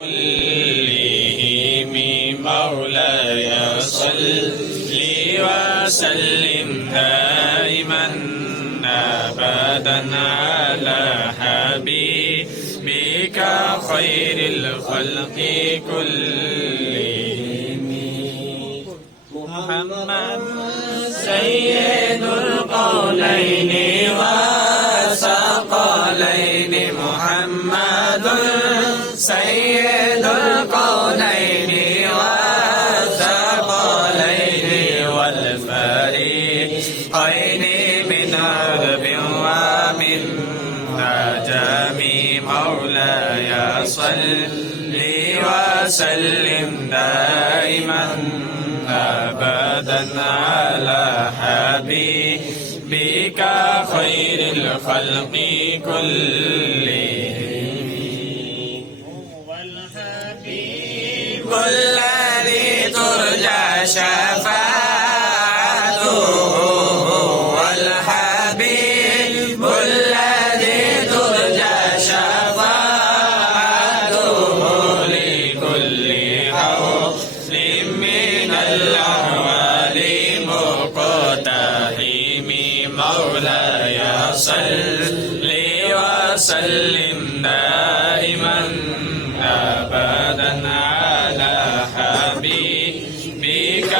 كلهم مولاي صل وسلم دائما أبدا على حبيبك خير الخلق كلهم محمد سيد القولين والثقلين محمد سيد القولين والثقلين والفريقين من عرب ومن عجم مولاي صل وسلم دائما أبدا على حبيبك خير الخلق كلهم والحبيب الذي ترجى شفاعته والحبيب الذي ترجى شفاعته لكل حول من الأهوال مقتحم مولاي صل وسلم دائما أبدا على حبيبك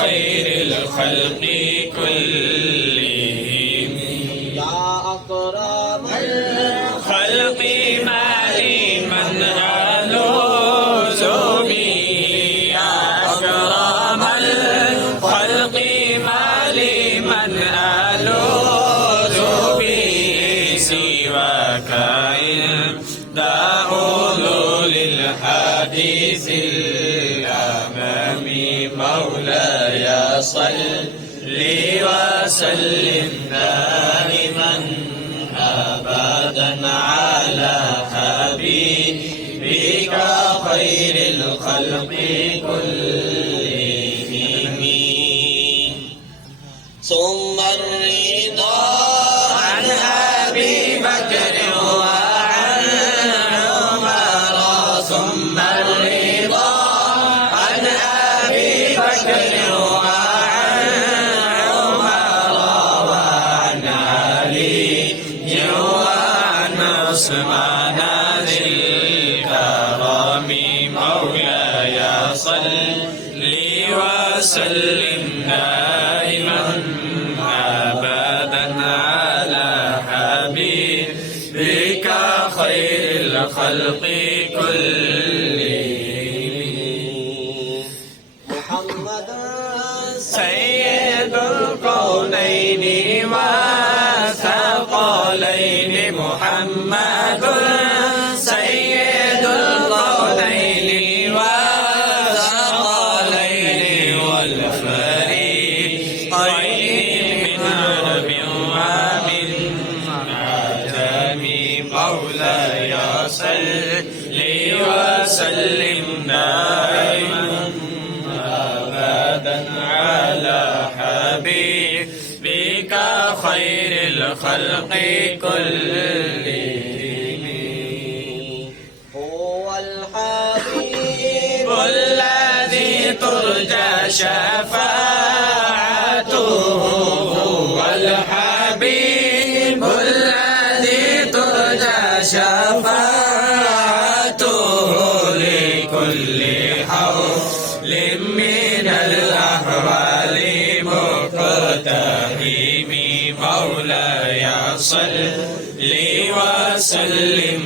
خير الخلق كلهم يا أكرم الخلق ما لمن ألوذ به يا أكرم الخلق ما لمن ألوذ به سواك دعوذ للحديث الأمام مولاي صل وسلم دائما أبدا على حبيبك خير الخلق كلهم ثم الرضا عن أبي بكر وعن عمر ثم الرضا عن أبي بكر وعن عمر وعن علي وعن عثمان ذي الكرم مولاي صل وسلم دائما أبدا على حبيبك خير الخلق كلهم محمد سيد الكونين والثقلين محمد سيد الكونين والثقلين والفريقين من عرب ومن عجم مولاي صل وسلم دائما أبدا على حبيبك خير الخلق كلهم هو الحبيب الذي ترجى شفاعته هو الحبيب الذي ترجى شفاعته لكل حول من الأحوال مقتحم مولاي صل وسلم